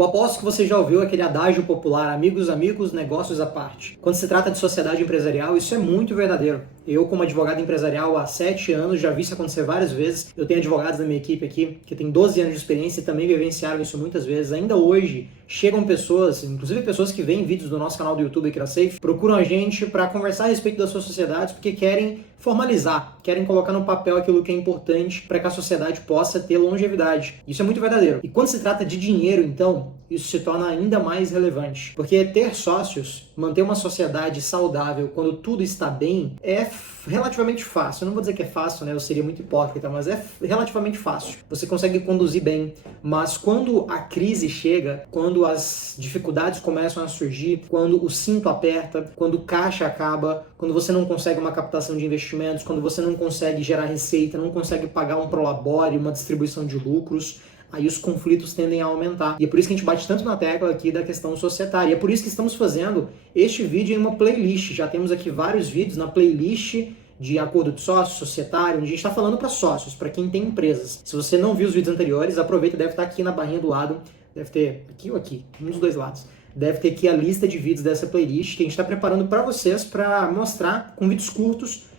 Eu aposto que você já ouviu aquele adágio popular, amigos, amigos, negócios à parte. Quando se trata de sociedade empresarial, isso é muito verdadeiro. Eu, como advogado empresarial há 7 anos, já vi isso acontecer várias vezes. Eu tenho advogados na minha equipe aqui que têm 12 anos de experiência e também vivenciaram isso muitas vezes. Ainda hoje, chegam pessoas, inclusive pessoas que veem vídeos do nosso canal do YouTube, CraSafe, procuram a gente para conversar a respeito das suas sociedades porque querem formalizar, querem colocar no papel aquilo que é importante para que a sociedade possa ter longevidade. Isso é muito verdadeiro. E quando se trata de dinheiro, então, isso se torna ainda mais relevante. Porque ter sócios, manter uma sociedade saudável quando tudo está bem, é relativamente fácil. Eu não vou dizer que é fácil, né? Eu seria muito hipócrita, mas é relativamente fácil. Você consegue conduzir bem. Mas quando a crise chega, quando as dificuldades começam a surgir, quando o cinto aperta, quando o caixa acaba, quando você não consegue uma captação de investimentos, quando você não consegue gerar receita, não consegue pagar um prolabore, uma distribuição de lucros, aí os conflitos tendem a aumentar. E é por isso que a gente bate tanto na tecla aqui da questão societária. E é por isso que estamos fazendo este vídeo em uma playlist. Já temos aqui vários vídeos na playlist de acordo de sócio, societário, onde a gente está falando para sócios, para quem tem empresas. Se você não viu os vídeos anteriores, aproveita, deve estar aqui na barrinha do lado, deve ter aqui ou aqui, um dos dois lados. Deve ter aqui a lista de vídeos dessa playlist que a gente está preparando para vocês, para mostrar com vídeos curtos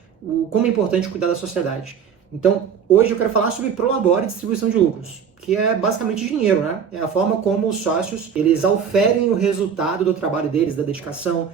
como é importante cuidar da sociedade. Então, hoje eu quero falar sobre prolabore e distribuição de lucros, que é basicamente dinheiro, né? É a forma como os sócios, eles auferem o resultado do trabalho deles, da dedicação,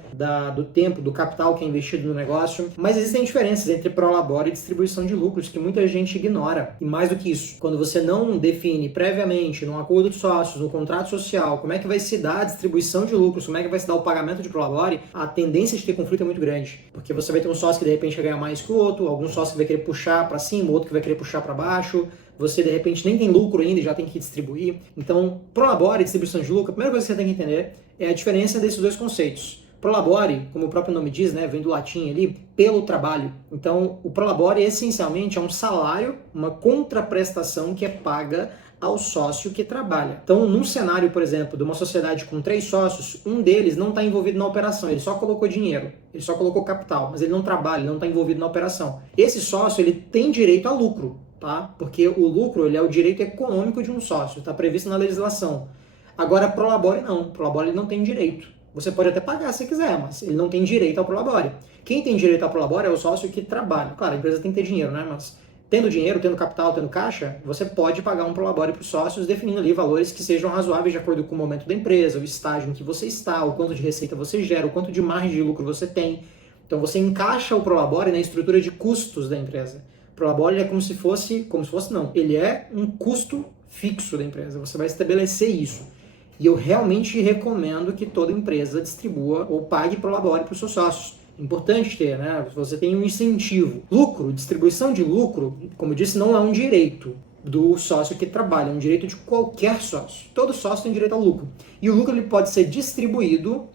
do tempo, do capital que é investido no negócio. Mas existem diferenças entre prolabore e distribuição de lucros que muita gente ignora. E mais do que isso, quando você não define previamente, num acordo de sócios, no contrato social, como é que vai se dar a distribuição de lucros, como é que vai se dar o pagamento de prolabore, a tendência de ter conflito é muito grande. Porque você vai ter um sócio que de repente vai ganhar mais que o outro, algum sócio que vai querer puxar para cima, outro que vai querer puxar para baixo. Você, de repente, nem tem lucro ainda e já tem que distribuir. Então, prolabore e distribuição de lucro, a primeira coisa que você tem que entender é a diferença desses dois conceitos. Prolabore, como o próprio nome diz, né, vem do latim ali, pelo trabalho. Então, o prolabore, essencialmente, é um salário, uma contraprestação que é paga ao sócio que trabalha. Então, num cenário, por exemplo, de uma sociedade com 3 sócios, um deles não está envolvido na operação, ele só colocou dinheiro, ele só colocou capital, mas ele não trabalha, ele não está envolvido na operação. Esse sócio, ele tem direito a lucro, tá? Porque o lucro, ele é o direito econômico de um sócio, está previsto na legislação. Agora, prolabore não, prolabore ele não tem direito. Você pode até pagar se quiser, mas ele não tem direito ao prolabore. Quem tem direito ao prolabore é o sócio que trabalha. Claro, a empresa tem que ter dinheiro, né? Mas tendo dinheiro, tendo capital, tendo caixa, você pode pagar um prolabore para os sócios, definindo ali valores que sejam razoáveis de acordo com o momento da empresa, o estágio em que você está, o quanto de receita você gera, o quanto de margem de lucro você tem. Então você encaixa o prolabore na estrutura de custos da empresa. O prolabore é como se fosse não, ele é um custo fixo da empresa, você vai estabelecer isso. E eu realmente recomendo que toda empresa distribua ou pague prolabore para os seus sócios. Importante ter, né? Você tem um incentivo. Lucro, distribuição de lucro, como eu disse, não é um direito do sócio que trabalha, é um direito de qualquer sócio. Todo sócio tem direito ao lucro. E o lucro ele pode ser distribuído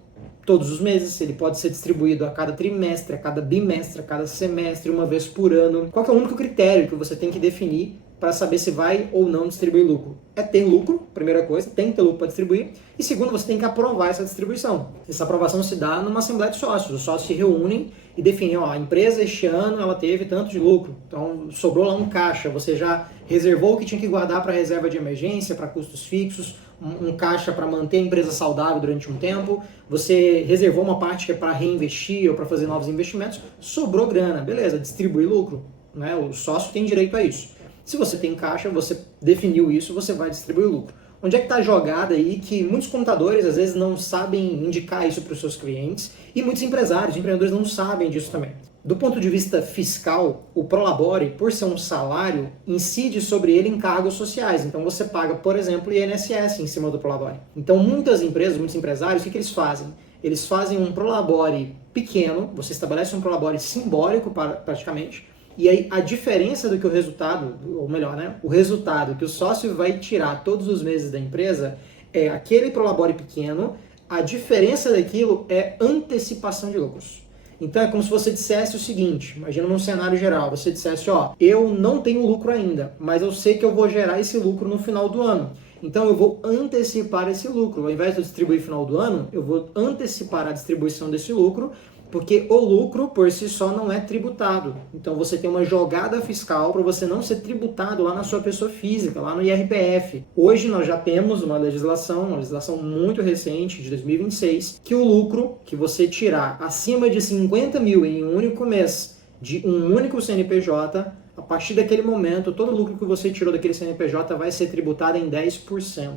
todos os meses, ele pode ser distribuído a cada trimestre, a cada bimestre, a cada semestre, uma vez por ano. Qual que é o único critério que você tem que definir para saber se vai ou não distribuir lucro? É ter lucro, primeira coisa, tem que ter lucro para distribuir. E segundo, você tem que aprovar essa distribuição. Essa aprovação se dá numa assembleia de sócios. Os sócios se reúnem e definem, ó, a empresa este ano ela teve tanto de lucro, então sobrou lá um caixa, você já reservou o que tinha que guardar para reserva de emergência, para custos fixos, um caixa para manter a empresa saudável durante um tempo, você reservou uma parte que é para reinvestir ou para fazer novos investimentos, sobrou grana, beleza, distribui lucro, né? O sócio tem direito a isso. Se você tem caixa, você definiu isso, você vai distribuir lucro. Onde é que está a jogada aí que muitos contadores às vezes não sabem indicar isso para os seus clientes e muitos empresários, empreendedores não sabem disso também. Do ponto de vista fiscal, o prolabore, por ser um salário, incide sobre ele em cargos sociais. Então você paga, por exemplo, INSS em cima do prolabore. Então muitas empresas, muitos empresários, o que eles fazem? Eles fazem um prolabore pequeno, você estabelece um prolabore simbólico praticamente, e aí a diferença do que o resultado, ou melhor, né, o resultado que o sócio vai tirar todos os meses da empresa é aquele prolabore pequeno, a diferença daquilo é antecipação de lucros. Então é como se você dissesse o seguinte, imagina num cenário geral, você dissesse, ó, eu não tenho lucro ainda, mas eu sei que eu vou gerar esse lucro no final do ano. Então eu vou antecipar esse lucro. Ao invés de eu distribuir no final do ano, eu vou antecipar a distribuição desse lucro Porque o lucro, por si só, não é tributado. Então você tem uma jogada fiscal para você não ser tributado lá na sua pessoa física, lá no IRPF. Hoje nós já temos uma legislação muito recente, de 2026, que o lucro que você tirar acima de 50 mil em um único mês de um único CNPJ, a partir daquele momento, todo o lucro que você tirou daquele CNPJ vai ser tributado em 10%.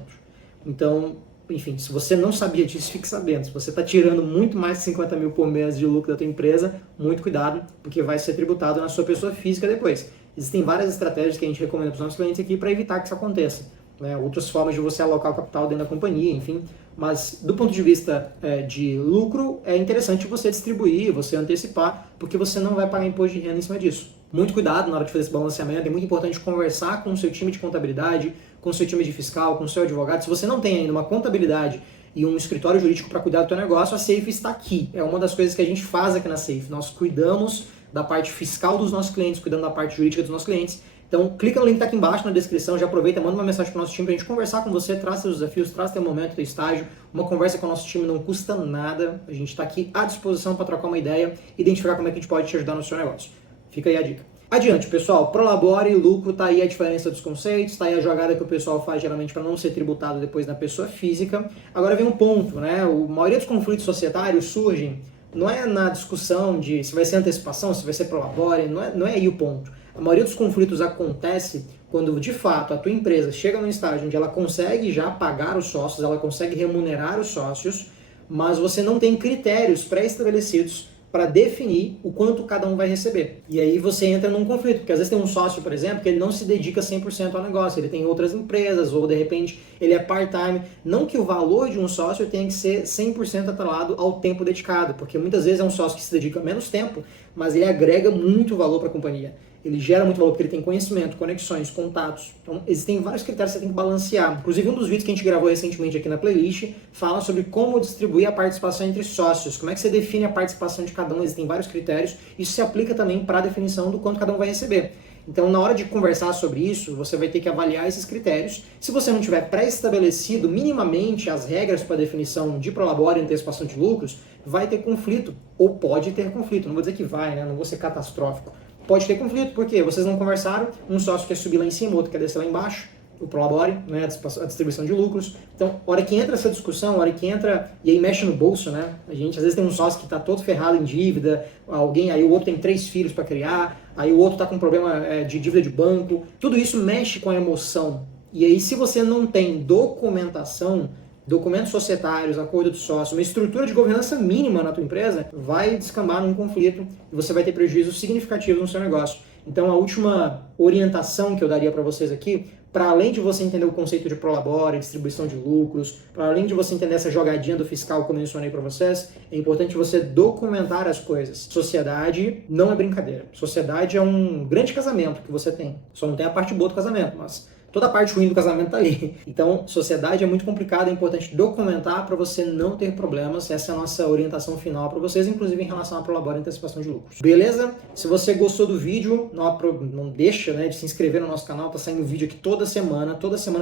Então, enfim, se você não sabia disso, fique sabendo. Se você está tirando muito mais de 50 mil por mês de lucro da tua empresa, muito cuidado, porque vai ser tributado na sua pessoa física depois. Existem várias estratégias que a gente recomenda para os nossos clientes aqui para evitar que isso aconteça. Né? Outras formas de você alocar o capital dentro da companhia, enfim. Mas do ponto de vista de lucro, é interessante você distribuir, você antecipar, porque você não vai pagar imposto de renda em cima disso. Muito cuidado na hora de fazer esse balanceamento, é muito importante conversar com o seu time de contabilidade, com o seu time de fiscal, com o seu advogado. Se você não tem ainda uma contabilidade e um escritório jurídico para cuidar do seu negócio, a Safe está aqui. É uma das coisas que a gente faz aqui na Safe. Nós cuidamos da parte fiscal dos nossos clientes, cuidando da parte jurídica dos nossos clientes. Então, clica no link que está aqui embaixo na descrição, já aproveita, manda uma mensagem para o nosso time para a gente conversar com você, traz seus desafios, traz teu momento, teu estágio. Uma conversa com o nosso time não custa nada. A gente está aqui à disposição para trocar uma ideia, identificar como é que a gente pode te ajudar no seu negócio. Fica aí a dica. Adiante, pessoal, Prolabore e lucro, tá aí a diferença dos conceitos, tá aí a jogada que o pessoal faz geralmente para não ser tributado depois na pessoa física. Agora vem um ponto, né? A maioria dos conflitos societários surgem, não é na discussão de se vai ser antecipação, se vai ser Prolabore, não é aí o ponto. A maioria dos conflitos acontece quando, de fato, a tua empresa chega num estágio onde ela consegue já pagar os sócios, ela consegue remunerar os sócios, mas você não tem critérios pré-estabelecidos para definir o quanto cada um vai receber. E aí você entra num conflito, porque às vezes tem um sócio, por exemplo, que ele não se dedica 100% ao negócio, ele tem outras empresas, ou de repente ele é part-time. Não que o valor de um sócio tenha que ser 100% atrelado ao tempo dedicado, porque muitas vezes é um sócio que se dedica menos tempo, mas ele agrega muito valor para a companhia. Ele gera muito valor porque ele tem conhecimento, conexões, contatos. Então, existem vários critérios que você tem que balancear. Inclusive, um dos vídeos que a gente gravou recentemente aqui na playlist fala sobre como distribuir a participação entre sócios. Como é que você define a participação de cada um? Existem vários critérios. Isso se aplica também para a definição do quanto cada um vai receber. Então, na hora de conversar sobre isso, você vai ter que avaliar esses critérios. Se você não tiver pré-estabelecido minimamente as regras para a definição de Prolabore e antecipação de lucros, vai ter conflito. Ou pode ter conflito. Não vou dizer que vai, né? Não vou ser catastrófico. Pode ter conflito, porque vocês não conversaram, um sócio quer subir lá em cima, outro quer descer lá embaixo, o Prolabore, né, a distribuição de lucros. Então, a hora que entra essa discussão, a hora que entra, e aí mexe no bolso, né, a gente às vezes tem um sócio que está todo ferrado em dívida, aí o outro tem 3 filhos para criar, aí o outro está com problema de dívida de banco, tudo isso mexe com a emoção. E aí se você não tem documentação, documentos societários, acordo de sócio, uma estrutura de governança mínima na tua empresa, vai descambar num conflito e você vai ter prejuízos significativos no seu negócio. Então a última orientação que eu daria para vocês aqui, para além de você entender o conceito de Prolabore, distribuição de lucros, para além de você entender essa jogadinha do fiscal que eu mencionei para vocês, é importante você documentar as coisas. Sociedade não é brincadeira. Sociedade é um grande casamento que você tem. Só não tem a parte boa do casamento, mas toda a parte ruim do casamento tá ali. Então, sociedade é muito complicado, é importante documentar para você não ter problemas. Essa é a nossa orientação final para vocês, inclusive em relação à Prolabore e antecipação de lucros. Beleza? Se você gostou do vídeo, não deixa, né, de se inscrever no nosso canal. Tá saindo vídeo aqui toda semana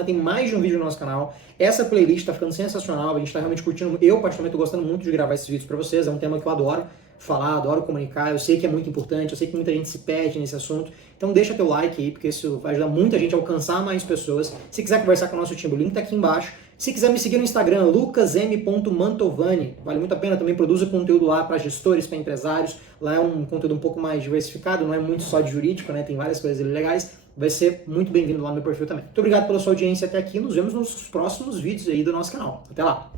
tem mais de um vídeo no nosso canal. Essa playlist tá ficando sensacional, a gente tá realmente curtindo. Eu, particularmente, tô gostando muito de gravar esses vídeos para vocês, é um tema que eu adoro falar, adoro comunicar, eu sei que é muito importante, eu sei que muita gente se perde nesse assunto, então deixa teu like aí, porque isso vai ajudar muita gente a alcançar mais pessoas. Se quiser conversar com o nosso time, o link tá aqui embaixo. Se quiser me seguir no Instagram, lucasm.mantovani, vale muito a pena, também produzo conteúdo lá para gestores, para empresários, lá é um conteúdo um pouco mais diversificado, não é muito só de jurídico, né? Tem várias coisas legais, vai ser muito bem-vindo lá no meu perfil também. Muito obrigado pela sua audiência até aqui, nos vemos nos próximos vídeos aí do nosso canal. Até lá!